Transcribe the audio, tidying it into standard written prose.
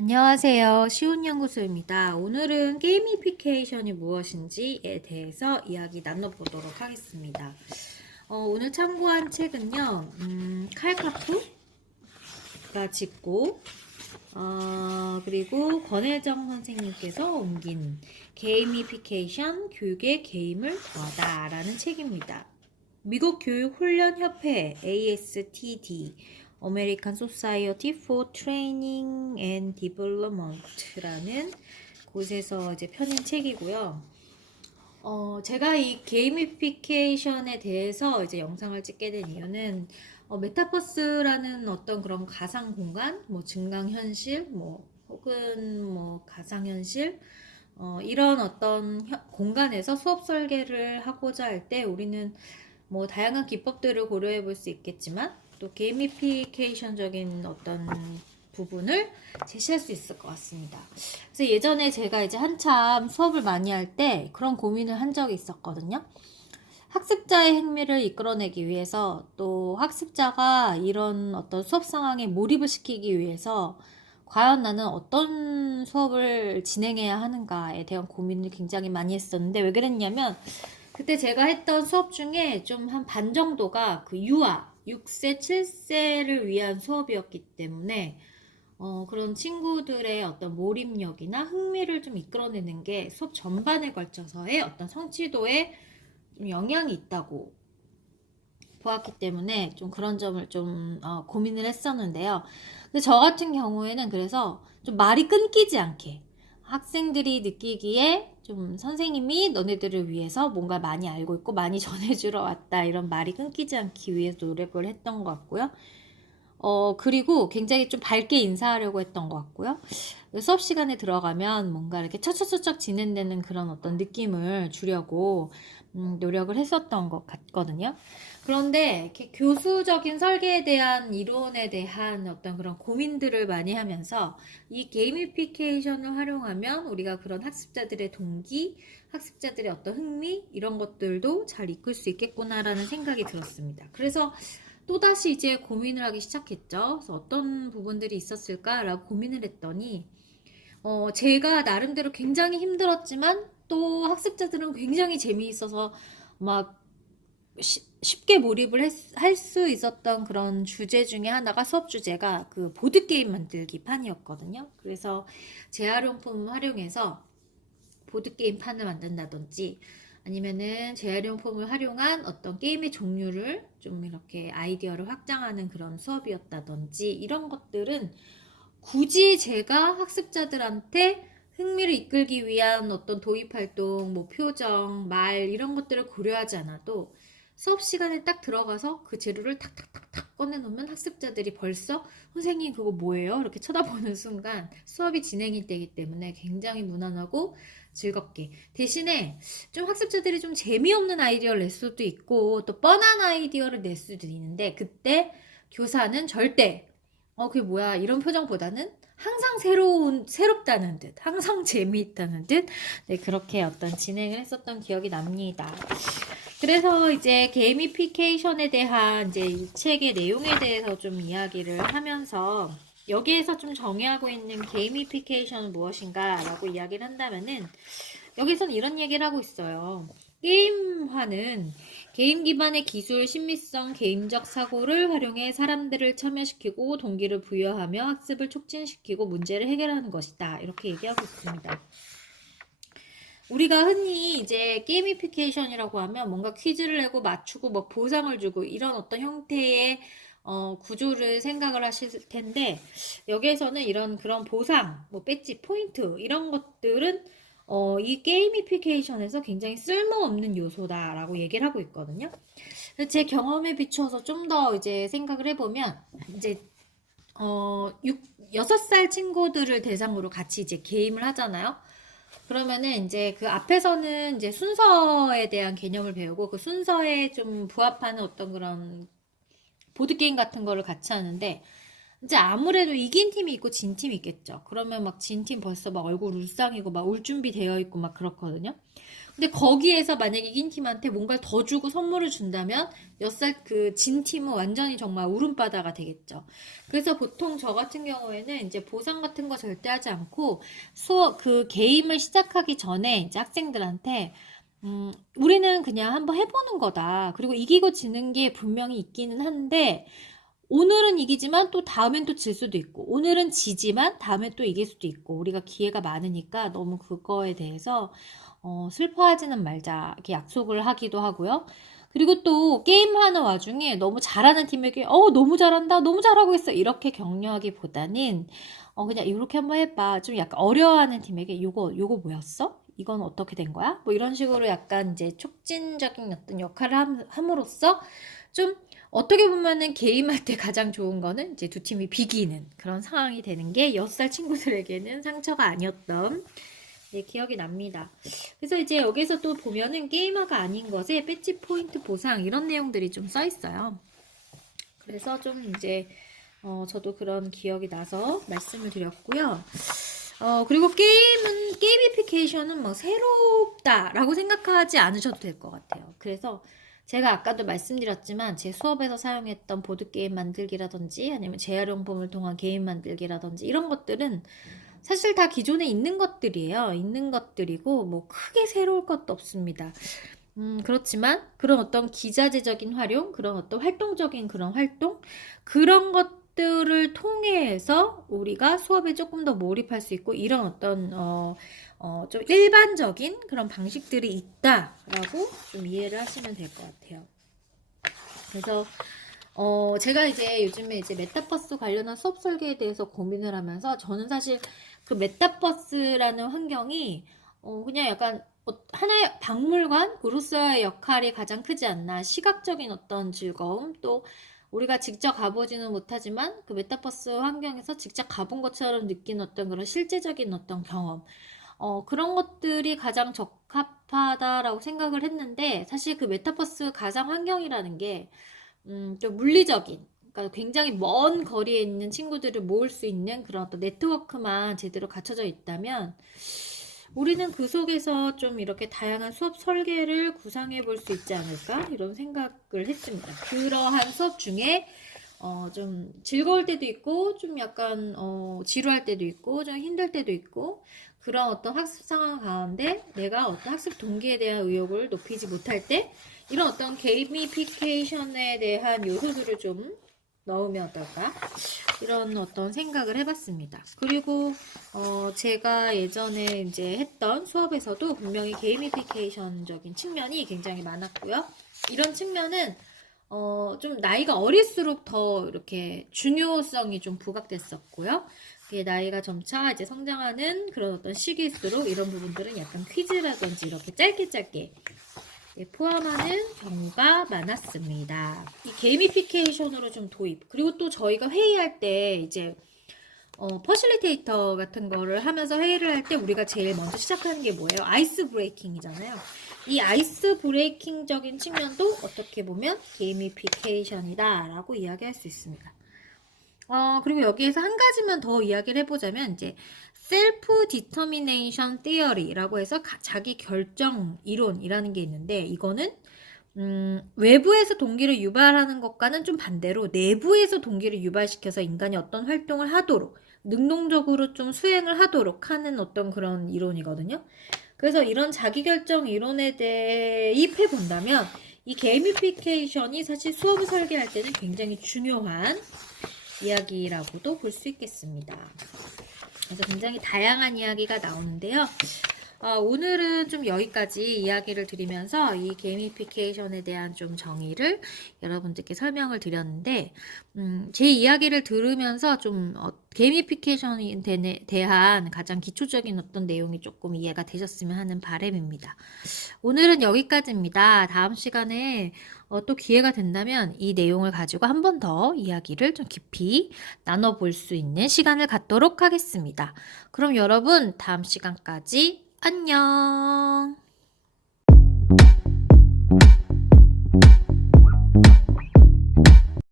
안녕하세요. 쉬운연구소입니다. 오늘은 게이미피케이션이 무엇인지에 대해서 이야기 나눠보도록 하겠습니다. 오늘 참고한 책은요, 칼카프가 짓고, 그리고 권혜정 선생님께서 옮긴 게이미피케이션 교육에 게임을 더하다 라는 책입니다. 미국 교육훈련협회 ASTD American Society for Training and Development라는 곳에서 이제 펴낸 책이고요. 제가 이 게이미피케이션에 대해서 이제 영상을 찍게 된 이유는 메타버스라는 어떤 그런 가상 공간, 뭐 증강현실, 뭐 혹은 뭐 가상현실, 이런 어떤 공간에서 수업 설계를 하고자 할 때 우리는 뭐 다양한 기법들을 고려해 볼 수 있겠지만 또 게이미피케이션적인 어떤 부분을 제시할 수 있을 것 같습니다. 그래서 예전에 제가 이제 한참 수업을 많이 할 때 그런 고민을 한 적이 있었거든요. 학습자의 흥미를 이끌어내기 위해서 또 학습자가 이런 어떤 수업 상황에 몰입을 시키기 위해서 과연 나는 어떤 수업을 진행해야 하는가에 대한 고민을 굉장히 많이 했었는데 왜 그랬냐면 그때 제가 했던 수업 중에 좀 한 반 정도가 그 유아 6세, 7세를 위한 수업이었기 때문에 그런 친구들의 어떤 몰입력이나 흥미를 좀 이끌어내는 게 수업 전반에 걸쳐서의 어떤 성취도에 좀 영향이 있다고 보았기 때문에 좀 그런 점을 좀 고민을 했었는데요. 근데 저 같은 경우에는 그래서 좀 말이 끊기지 않게 학생들이 느끼기에 좀 선생님이 너네들을 위해서 뭔가 많이 알고 있고 많이 전해주러 왔다 이런 말이 끊기지 않기 위해서 노력을 했던 것 같고요. 그리고 굉장히 좀 밝게 인사하려고 했던 것 같고요. 수업 시간에 들어가면 뭔가 이렇게 척척척척 진행되는 그런 어떤 느낌을 주려고 노력을 했었던 것 같거든요. 그런데 이렇게 교수적인 설계에 대한 이론에 대한 어떤 그런 고민들을 많이 하면서 이 게이미피케이션을 활용하면 우리가 그런 학습자들의 동기, 학습자들의 어떤 흥미 이런 것들도 잘 이끌 수 있겠구나라는 생각이 들었습니다. 그래서 또다시 이제 고민을 하기 시작했죠. 그래서 어떤 부분들이 있었을까라고 고민을 했더니 제가 나름대로 굉장히 힘들었지만 또 학습자들은 굉장히 재미있어서 막 쉽게 몰입을 할 수 있었던 그런 주제 중에 하나가 수업 주제가 그 보드게임 만들기 판이었거든요. 그래서 재활용품 활용해서 보드게임 판을 만든다든지 아니면은 재활용품을 활용한 어떤 게임의 종류를 좀 이렇게 아이디어를 확장하는 그런 수업이었다든지 이런 것들은 굳이 제가 학습자들한테 흥미를 이끌기 위한 어떤 도입 활동, 뭐 표정, 말 이런 것들을 고려하지 않아도 수업 시간에 딱 들어가서 그 재료를 탁탁탁탁 꺼내놓으면 학습자들이 벌써 선생님 그거 뭐예요? 이렇게 쳐다보는 순간 수업이 진행이 되기 때문에 굉장히 무난하고 즐겁게 대신에 좀 학습자들이 좀 재미없는 아이디어를 낼 수도 있고 또 뻔한 아이디어를 낼 수도 있는데 그때 교사는 절대 그게 뭐야 이런 표정보다는 항상 새롭다는 듯 항상 재미있다는 듯 네, 그렇게 어떤 진행을 했었던 기억이 납니다. 그래서 이제 게이미피케이션에 대한 이제 이 책의 내용에 대해서 좀 이야기를 하면서 여기에서 좀 정의하고 있는 게이미피케이션은 무엇인가라고 이야기를 한다면은 여기서는 이런 얘기를 하고 있어요. 게임화는 게임 기반의 기술, 심미성, 개인적 사고를 활용해 사람들을 참여시키고 동기를 부여하며 학습을 촉진시키고 문제를 해결하는 것이다. 이렇게 얘기하고 있습니다. 우리가 흔히 이제 게이미피케이션이라고 하면 뭔가 퀴즈를 내고 맞추고 뭐 보상을 주고 이런 어떤 형태의 구조를 생각을 하실 텐데 여기에서는 이런 그런 보상, 뭐 배지, 포인트 이런 것들은 이 게이미피케이션에서 굉장히 쓸모없는 요소다라고 얘기를 하고 있거든요. 제 경험에 비추어서 좀 더 이제 생각을 해보면 이제 6살 친구들을 대상으로 같이 이제 게임을 하잖아요. 그러면은 이제 그 앞에서는 이제 순서에 대한 개념을 배우고 그 순서에 좀 부합하는 어떤 그런 보드게임 같은 거를 같이 하는데 이제 아무래도 이긴 팀이 있고 진 팀이 있겠죠. 그러면 막 진 팀 벌써 막 얼굴 울상이고 막 울 준비 되어 있고 막 그렇거든요. 근데 거기에서 만약에 이긴 팀한테 뭔가를 더 주고 선물을 준다면 엿살 그 진 팀은 완전히 정말 울음바다가 되겠죠. 그래서 보통 저 같은 경우에는 이제 보상 같은 거 절대 하지 않고 수업 그 게임을 시작하기 전에 이제 학생들한테 우리는 그냥 한번 해보는 거다. 그리고 이기고 지는 게 분명히 있기는 한데 오늘은 이기지만 또 다음엔 또 질 수도 있고 오늘은 지지만 다음에 또 이길 수도 있고 우리가 기회가 많으니까 너무 그거에 대해서 슬퍼하지는 말자 이렇게 약속을 하기도 하고요. 그리고 또 게임하는 와중에 너무 잘하는 팀에게 너무 잘한다 너무 잘하고 있어 이렇게 격려하기보다는 그냥 이렇게 한번 해봐 좀 약간 어려워하는 팀에게 요거 뭐였어? 이건 어떻게 된 거야? 뭐 이런 식으로 약간 이제 촉진적인 어떤 역할을 함으로써 좀 어떻게 보면은 게임할 때 가장 좋은 거는 이제 두 팀이 비기는 그런 상황이 되는 게 6살 친구들에게는 상처가 아니었던 기억이 납니다. 그래서 이제 여기서 또 보면은 게이머가 아닌 것에 배지 포인트 보상 이런 내용들이 좀 써 있어요. 그래서 좀 이제 저도 그런 기억이 나서 말씀을 드렸고요. 그리고 게이미피케이션은 막 새롭다라고 생각하지 않으셔도 될 것 같아요. 그래서 제가 아까도 말씀드렸지만 제 수업에서 사용했던 보드게임 만들기라든지 아니면 재활용품을 통한 게임 만들기라든지 이런 것들은 사실 다 기존에 있는 것들이에요. 있는 것들이고 뭐 크게 새로울 것도 없습니다. 그렇지만 그런 어떤 기자재적인 활용, 그런 어떤 활동적인 그런 활동, 그런 것들을 통해서 우리가 수업에 조금 더 몰입할 수 있고 이런 어떤 좀 일반적인 그런 방식들이 있다라고 좀 이해를 하시면 될 것 같아요. 그래서 제가 이제 요즘에 이제 메타버스 관련한 수업 설계에 대해서 고민을 하면서 저는 사실 그 메타버스라는 환경이 그냥 약간 하나의 박물관으로서의 역할이 가장 크지 않나. 시각적인 어떤 즐거움, 또 우리가 직접 가보지는 못하지만 그 메타버스 환경에서 직접 가본 것처럼 느낀 어떤 그런 실제적인 어떤 경험. 그런 것들이 가장 적합하다라고 생각을 했는데, 사실 그 메타버스 가상 환경이라는 게, 좀 물리적인, 그러니까 굉장히 먼 거리에 있는 친구들을 모을 수 있는 그런 어떤 네트워크만 제대로 갖춰져 있다면, 우리는 그 속에서 좀 이렇게 다양한 수업 설계를 구상해 볼 수 있지 않을까? 이런 생각을 했습니다. 그러한 수업 중에 좀 즐거울 때도 있고, 좀 약간 지루할 때도 있고, 좀 힘들 때도 있고, 그런 어떤 학습 상황 가운데 내가 어떤 학습 동기에 대한 의욕을 높이지 못할 때, 이런 어떤 게이미피케이션에 대한 요소들을 좀 넣으면 어떨까? 이런 어떤 생각을 해봤습니다. 그리고 제가 예전에 이제 했던 수업에서도 분명히 게이미피케이션적인 측면이 굉장히 많았고요. 이런 측면은 좀 나이가 어릴수록 더 이렇게 중요성이 좀 부각됐었고요. 나이가 점차 이제 성장하는 그런 어떤 시기일수록 이런 부분들은 약간 퀴즈라든지 이렇게 짧게 포함하는 경우가 많았습니다. 이 게이미피케이션으로 좀 도입. 그리고 또 저희가 회의할 때 이제 퍼실리테이터 같은 거를 하면서 회의를 할 때 우리가 제일 먼저 시작하는 게 뭐예요? 아이스 브레이킹이잖아요. 이 아이스 브레이킹적인 측면도 어떻게 보면 게이미피케이션이다 라고 이야기할 수 있습니다. 그리고 여기에서 한 가지만 더 이야기를 해보자면 이제 셀프 디터미네이션 티어리라고 해서 자기 결정 이론이라는 게 있는데 이거는 외부에서 동기를 유발하는 것과는 좀 반대로 내부에서 동기를 유발시켜서 인간이 어떤 활동을 하도록 능동적으로 좀 수행을 하도록 하는 어떤 그런 이론이거든요. 그래서 이런 자기결정 이론에 대입해 본다면 이 게이미피케이션이 사실 수업을 설계할 때는 굉장히 중요한 이야기라고도 볼 수 있겠습니다. 그래서 굉장히 다양한 이야기가 나오는데요. 오늘은 좀 여기까지 이야기를 드리면서 이 게이미피케이션에 대한 좀 정의를 여러분들께 설명을 드렸는데 제 이야기를 들으면서 좀 게이미피케이션에 대한 가장 기초적인 어떤 내용이 조금 이해가 되셨으면 하는 바람입니다. 오늘은 여기까지입니다. 다음 시간에 또 기회가 된다면 이 내용을 가지고 한 번 더 이야기를 좀 깊이 나눠볼 수 있는 시간을 갖도록 하겠습니다. 그럼 여러분 다음 시간까지 안녕!